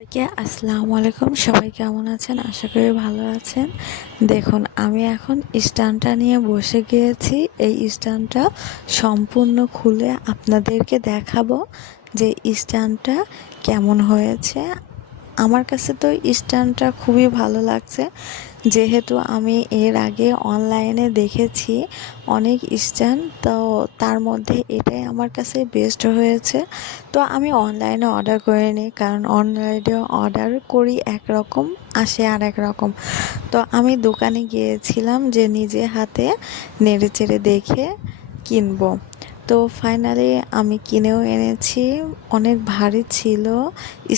আসসালামু আলাইকুম। সবাই কেমন আছেন? আশা করি ভালো আছেন। দেখুন, আমি এখন স্ট্যান্ডটা নিয়ে বসে গিয়েছি। এই স্ট্যান্ডটা সম্পূর্ণ খুলে আপনাদেরকে দেখাবো যে স্ট্যান্ডটা কেমন হয়েছে। আমার কাছে তো স্ট্যান্ডটা খুবই ভালো লাগছে, যেহেতু আমি এর আগে অনলাইনে দেখেছি অনেক স্ট্যান্ড, তো তার মধ্যে এটাই আমার কাছে বেস্ট হয়েছে। তো আমি অনলাইনে অর্ডার করিনি, কারণ অনলাইনে অর্ডার করি একরকম, আসে আর এক রকম। তো আমি দোকানে গিয়েছিলাম যে নিজে হাতে নেড়ে চেড়ে দেখে কিনবো। তো ফাইনালি আমি কিনেও এনেছি। অনেক ভারী ছিল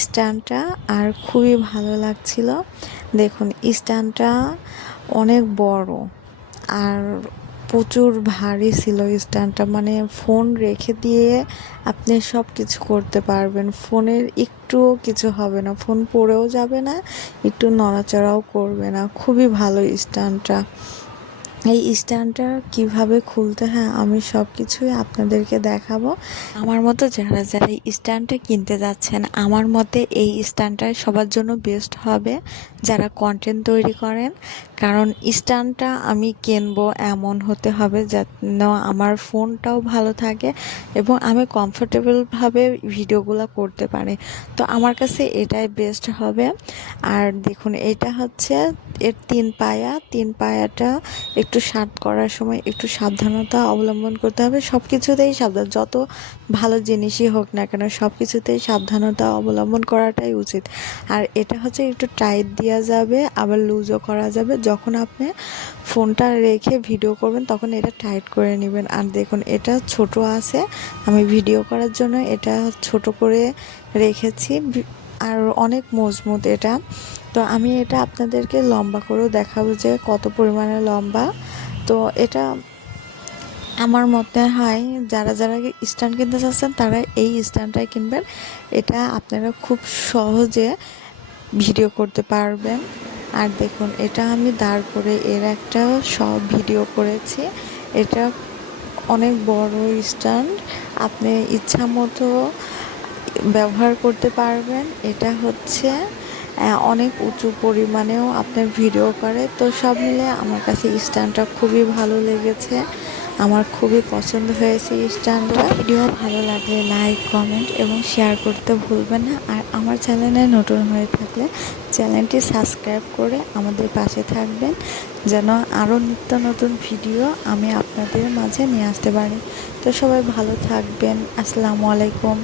স্ট্যান্ডটা, আর খুবই ভালো লাগছিল। দেখুন, স্ট্যান্ডটা অনেক বড় আর প্রচুর ভারী ছিল স্ট্যান্ডটা। মানে ফোন রেখে দিয়ে আপনি সব কিছু করতে পারবেন, ফোনের একটুও কিছু হবে না, ফোন পড়েও যাবে না, একটু নড়াচড়াও করবে না। খুবই ভালো স্ট্যান্ডটা। এই স্ট্যান্ডটা কিভাবে খুলতে হয় আমি সব কিছুই আপনাদেরকে দেখাবো। আমার মতো যারা যারা এই স্ট্যান্ডটা কিনতে যাচ্ছেন, আমার মতে এই স্ট্যান্ডটা সবার জন্য বেস্ট হবে যারা কন্টেন্ট তৈরি করেন। কারণ স্ট্যান্ডটা আমি কিনবো এমন হতে হবে যেন আমার ফোনটাও ভালো থাকে এবং আমি কমফোর্টেবলভাবে ভিডিওগুলো করতে পারি। তো আমার কাছে এটাই বেস্ট হবে। আর দেখুন, এটা হচ্ছে এর তিন পায়াটা একটু শার্ট করার সময় একটু সাবধানতা অবলম্বন করতে হবে। সব কিছুতেই সাবধান, যত ভালো জিনিসই হোক না কেন সব কিছুতেই সাবধানতা অবলম্বন করাটাই উচিত। আর এটা হচ্ছে একটু টাইট দেওয়া যাবে, আবার লুজও করা যাবে। যখন আপনি ফোনটা রেখে ভিডিও করবেন তখন এটা টাইট করে নেবেন। আর দেখুন, এটা ছোট আছে, আমি ভিডিও করার জন্য এটা ছোট করে রেখেছি। আর অনেক মজবুত এটা। তো আমি এটা আপনাদেরকে লম্বা করেও দেখাবো যে কত পরিমাণে লম্বা। তো এটা আমার মতে হয় যারা যারা স্ট্যান্ড কিনতে চাচ্ছেন তারা এই স্ট্যান্ডটাই কিনবেন। এটা আপনারা খুব সহজে ভিডিও করতে পারবেন। আর দেখুন, এটা আমি দাঁড় করে এর একটা সব ভিডিও করেছি। এটা অনেক বড় স্ট্যান্ড, আপনি ইচ্ছা মতো ব্যবহার করতে পারবেন। এটা হচ্ছে অনেক উঁচু পরিমাণেও আপনার ভিডিও করে। তো সব মিলে আমার কাছে স্ট্যান্ডটা খুবই ভালো লেগেছে, আমার খুবই পছন্দ হয়েছে স্ট্যান্ডটা। ভিডিও ভালো লাগলে লাইক, কমেন্ট এবং শেয়ার করতে ভুলবেন না। আর আমার চ্যানেলে নতুন হয়ে থাকলে চ্যানেলটি সাবস্ক্রাইব করে আমাদের পাশে থাকবেন, যেন আরও নিত্য নতুন ভিডিও আমি আপনাদের মাঝে নিয়ে আসতে পারি। তো সবাই ভালো থাকবেন। আসসালামু আলাইকুম।